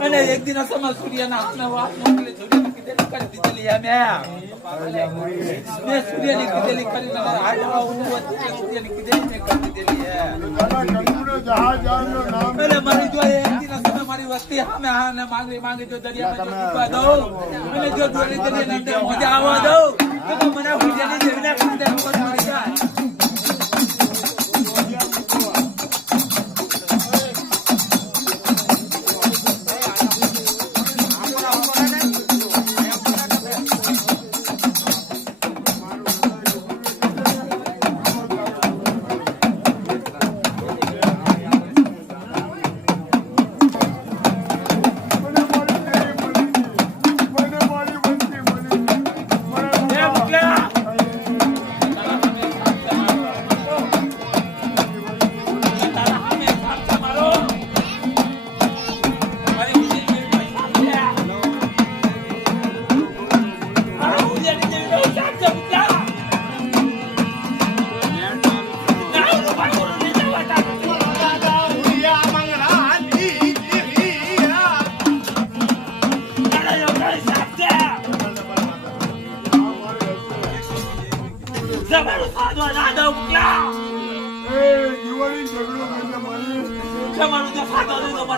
અને એક દિન સમા સૂર્યના હાથમાં વાત મોકલી સૂર્યને કીધેલી કરી દીધેલી મેં સૂર્યની કીધેલી કરી સૂર્યની કીધેલી મેં કરી દીધેલી મારી જો એક દિન સમય મારી વસ્તી સામે હાને માંગી જો દરિયામાં જો દઉં અને જો દરિયાની અંદર મજા આવવા દઉં તો મને સૂર્યની જેવીને ખાતે મળી જાય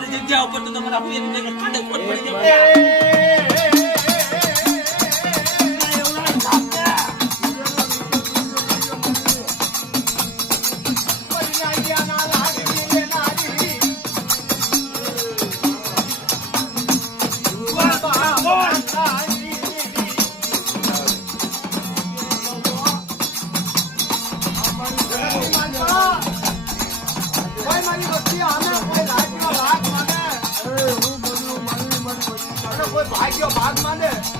જગ્યા ઉપર તો તમારા ખાડે પડી ભાગ્યો ભાગ માંડે